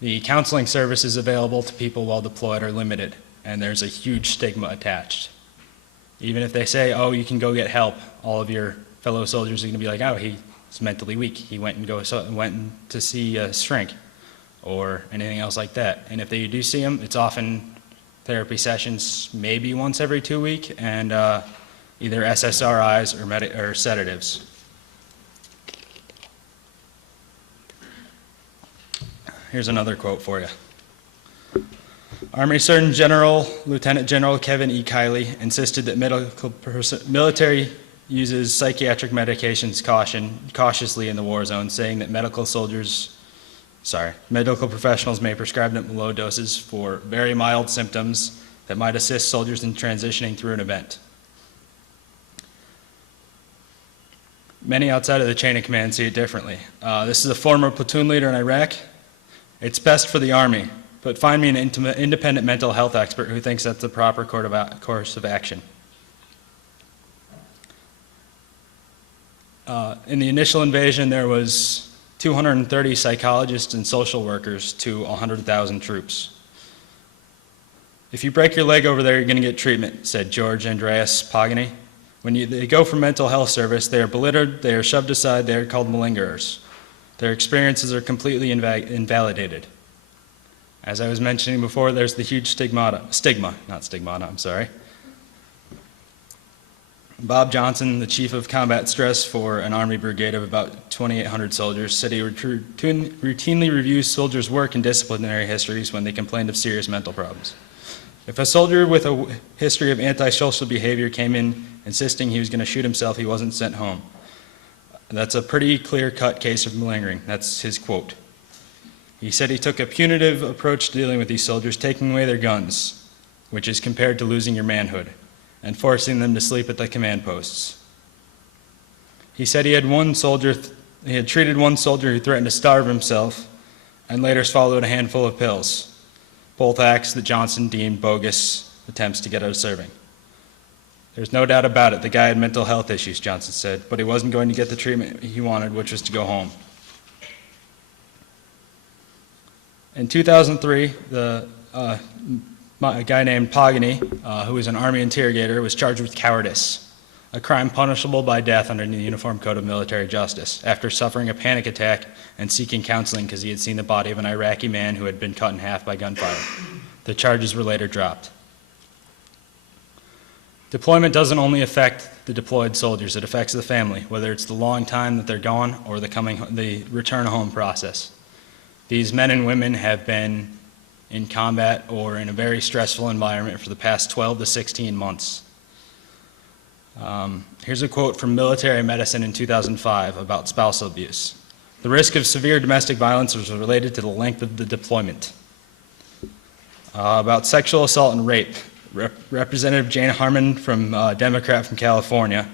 The counseling services available to people while deployed are limited, and there's a huge stigma attached. Even if they say, oh, you can go get help, all of your fellow soldiers are going to be like, oh, he's mentally weak. He went to see a shrink or anything else like that. And if they do see him, it's often therapy sessions, maybe once every 2 weeks, and either SSRIs or sedatives. Here's another quote for you. Army Surgeon General Lieutenant General Kevin E. Kiley insisted that military uses psychiatric medications cautiously in the war zone, saying that medical professionals may prescribe them in low doses for very mild symptoms that might assist soldiers in transitioning through an event. Many outside of the chain of command see it differently. This is a former platoon leader in Iraq. It's best for the Army, but find me an independent mental health expert who thinks that's the proper course of action. In the initial invasion, there was 230 psychologists and social workers to 100,000 troops. If you break your leg over there, you're going to get treatment, said George Andreas Pagani. When they go for mental health service, they are belittled, they are shoved aside, they are called malingerers. Their experiences are completely invalidated. As I was mentioning before, there's the huge stigmata, I'm sorry. Bob Johnson, the chief of combat stress for an Army brigade of about 2,800 soldiers, said he routinely reviews soldiers' work and disciplinary histories when they complained of serious mental problems. If a soldier with a history of antisocial behavior came in insisting he was going to shoot himself, he wasn't sent home. That's a pretty clear-cut case of malingering. That's his quote. He said he took a punitive approach to dealing with these soldiers, taking away their guns, which is compared to losing your manhood, and forcing them to sleep at the command posts. He said he had treated one soldier who threatened to starve himself and later swallowed a handful of pills, both acts that Johnson deemed bogus attempts to get out of serving. There's no doubt about it, the guy had mental health issues, Johnson said, but he wasn't going to get the treatment he wanted, which was to go home. In 2003, a guy named Pagani, who was an Army interrogator, was charged with cowardice, a crime punishable by death under the Uniform Code of Military Justice, after suffering a panic attack and seeking counseling because he had seen the body of an Iraqi man who had been cut in half by gunfire. The charges were later dropped. Deployment doesn't only affect the deployed soldiers, it affects the family, whether it's the long time that they're gone or the return home process. These men and women have been in combat or in a very stressful environment for the past 12 to 16 months. Here's a quote from Military Medicine in 2005 about spousal abuse. The risk of severe domestic violence was related to the length of the deployment. About sexual assault and rape, Representative Jane Harmon, Democrat from California,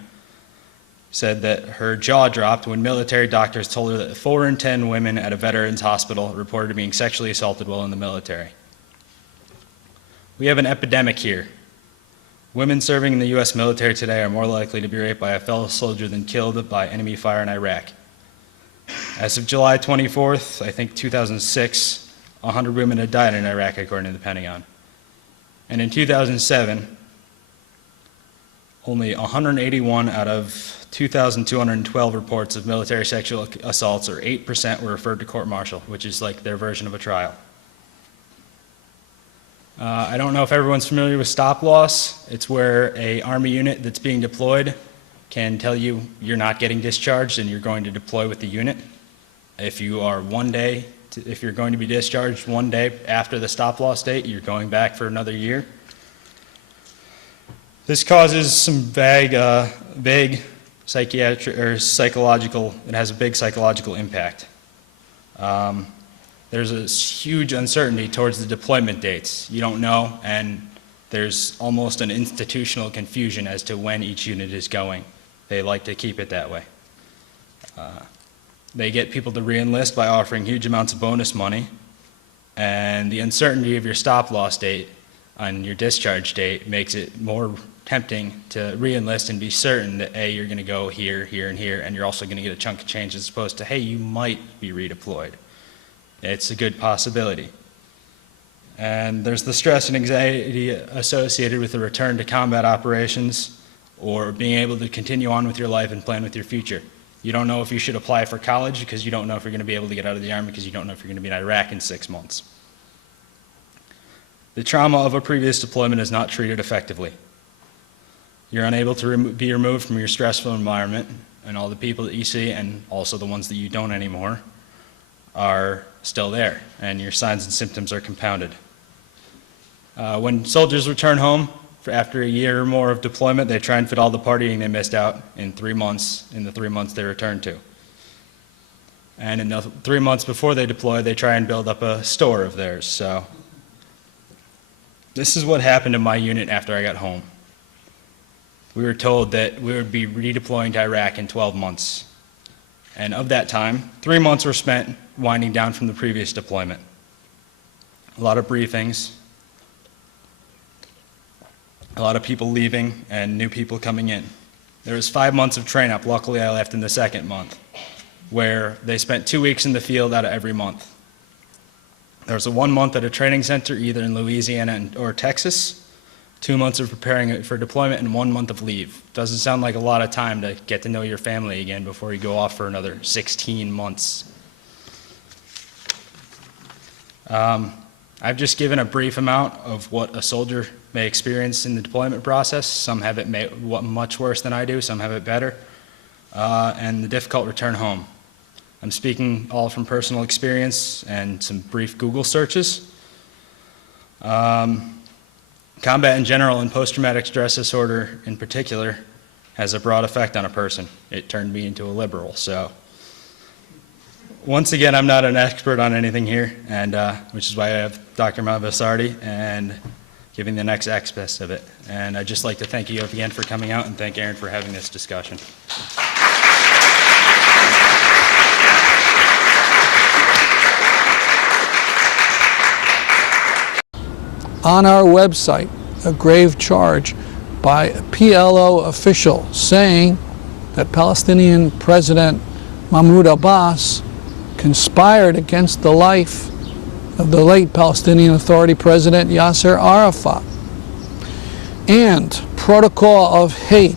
said that her jaw dropped when military doctors told her that 4 in 10 women at a veterans hospital reported being sexually assaulted while in the military. We have an epidemic here. Women serving in the U.S. military today are more likely to be raped by a fellow soldier than killed by enemy fire in Iraq. As of July 24th, I think 2006, 100 women had died in Iraq, according to the Pentagon. And in 2007, only 181 out of 2,212 reports of military sexual assaults, or 8%, were referred to court-martial, which is like their version of a trial. I don't know if everyone's familiar with stop-loss. It's where an Army unit that's being deployed can tell you you're not getting discharged and you're going to deploy with the unit. If you are if you're going to be discharged one day after the stop-loss date, you're going back for another year. This causes some vague psychiatric or psychological, it has a big psychological impact. There's a huge uncertainty towards the deployment dates. You don't know, and there's almost an institutional confusion as to when each unit is going. They like to keep it that way. They get people to re-enlist by offering huge amounts of bonus money, and the uncertainty of your stop-loss date on your discharge date makes it more tempting to re-enlist and be certain that A, you're going to go here, here, and here, and you're also going to get a chunk of change as opposed to, hey, you might be redeployed. it's a good possibility. And there's the stress and anxiety associated with the return to combat operations or being able to continue on with your life and plan with your future. You don't know if you should apply for college because you don't know if you're going to be able to get out of the Army because you don't know if you're going to be in Iraq in 6 months. The trauma of a previous deployment is not treated effectively. You're unable to be removed from your stressful environment, and all the people that you see, and also the ones that you don't anymore, are still there, and your signs and symptoms are compounded. When soldiers return home after a year or more of deployment, they try and fit all the partying they missed out in the 3 months they return to. And in the 3 months before they deploy, they try and build up a store of theirs. So this is what happened to my unit after I got home. We were told that we would be redeploying to Iraq in 12 months. And of that time, 3 months were spent winding down from the previous deployment. A lot of briefings, a lot of people leaving and new people coming in. There was 5 months of train up. Luckily, I left in the second month, where they spent 2 weeks in the field out of every month. There was a 1 month at a training center, either in Louisiana or Texas, 2 months of preparing for deployment, and 1 month of leave. Doesn't sound like a lot of time to get to know your family again before you go off for another 16 months. I've just given a brief amount of what a soldier may experience in the deployment process. Some have it much worse than I do, some have it better, and the difficult return home. I'm speaking all from personal experience and some brief Google searches. Combat in general and post-traumatic stress disorder in particular has a broad effect on a person. It turned me into a liberal, so. Once again, I'm not an expert on anything here, and which is why I have Dr. Malvasardi and giving the next aspect of it. And I'd just like to thank you again for coming out and thank Aaron for having this discussion. On our website, a grave charge by a PLO official saying that Palestinian President Mahmoud Abbas conspired against the life of the late Palestinian Authority President Yasser Arafat, and protocol of hate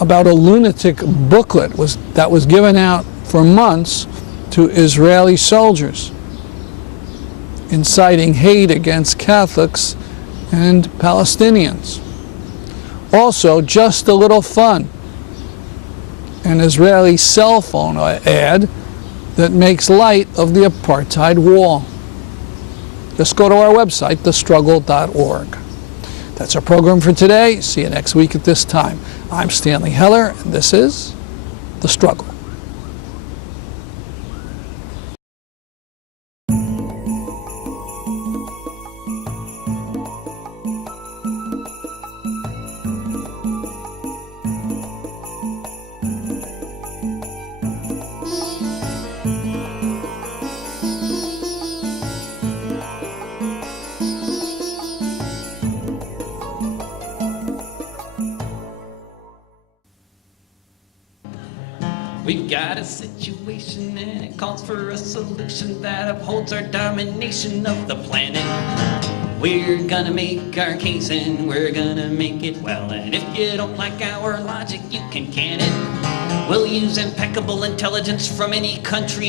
about a lunatic booklet that was given out for months to Israeli soldiers, inciting hate against Catholics and Palestinians. Also, just a little fun, an Israeli cell phone ad that makes light of the apartheid wall. Just go to our website, thestruggle.org. That's our program for today. See you next week at this time. I'm Stanley Heller, and this is The Struggle. We've got a situation and it calls for a solution that upholds our domination of the planet. We're gonna make our case and we're gonna make it well. And if you don't like our logic, you can it. We'll use impeccable intelligence from any country.